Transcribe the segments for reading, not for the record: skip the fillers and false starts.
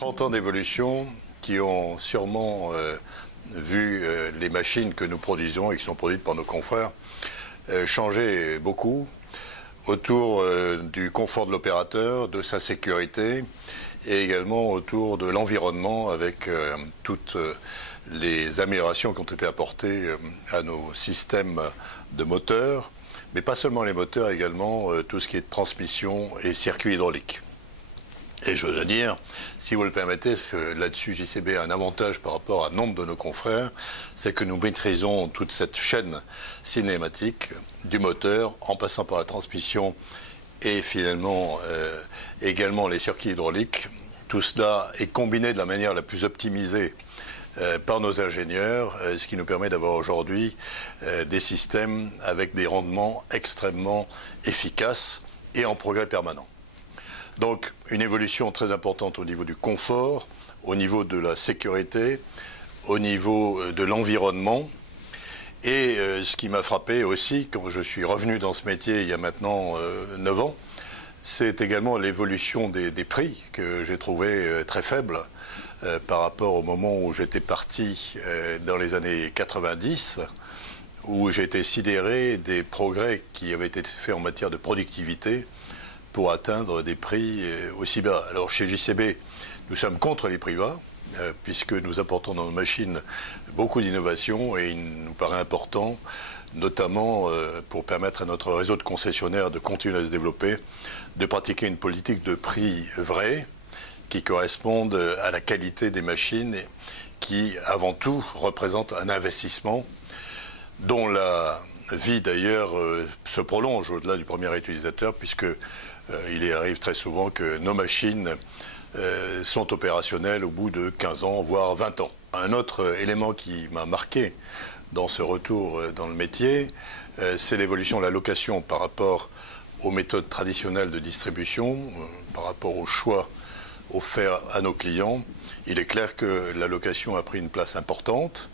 30 ans d'évolution qui ont sûrement vu les machines que nous produisons et qui sont produites par nos confrères changer beaucoup autour du confort de l'opérateur, de sa sécurité et également autour de l'environnement avec toutes les améliorations qui ont été apportées à nos systèmes de moteurs, mais pas seulement les moteurs, également tout ce qui est transmission et circuit hydraulique. Et je veux dire, si vous le permettez, là-dessus JCB a un avantage par rapport à nombre de nos confrères, c'est que nous maîtrisons toute cette chaîne cinématique du moteur en passant par la transmission et finalement également les circuits hydrauliques. Tout cela est combiné de la manière la plus optimisée par nos ingénieurs, ce qui nous permet d'avoir aujourd'hui des systèmes avec des rendements extrêmement efficaces et en progrès permanent. Donc une évolution très importante au niveau du confort, au niveau de la sécurité, au niveau de l'environnement. Et ce qui m'a frappé aussi, quand je suis revenu dans ce métier il y a maintenant 9 ans, c'est également l'évolution des prix que j'ai trouvé très faibles par rapport au moment où j'étais parti dans les années 90, où j'ai été sidéré des progrès qui avaient été faits en matière de productivité pour atteindre des prix aussi bas. Alors chez JCB, nous sommes contre les prix bas, puisque nous apportons dans nos machines beaucoup d'innovations et il nous paraît important, notamment pour permettre à notre réseau de concessionnaires de continuer à se développer, de pratiquer une politique de prix vrai qui corresponde à la qualité des machines et qui, avant tout, représente un investissement dont la vie d'ailleurs se prolonge au-delà du premier utilisateur, puisque il arrive très souvent que nos machines sont opérationnelles au bout de 15 ans, voire 20 ans. Un autre élément qui m'a marqué dans ce retour dans le métier, c'est l'évolution de la location par rapport aux méthodes traditionnelles de distribution, par rapport au choix offert à nos clients. Il est clair que la location a pris une place importante,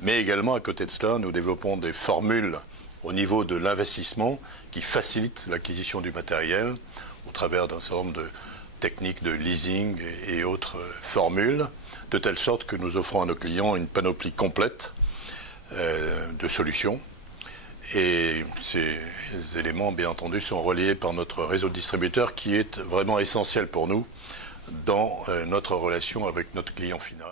mais également à côté de cela, nous développons des formules au niveau de l'investissement qui facilitent l'acquisition du matériel au travers d'un certain nombre de techniques de leasing et autres formules, de telle sorte que nous offrons à nos clients une panoplie complète de solutions. Et ces éléments, bien entendu, sont reliés par notre réseau de distributeurs qui est vraiment essentiel pour nous dans notre relation avec notre client final.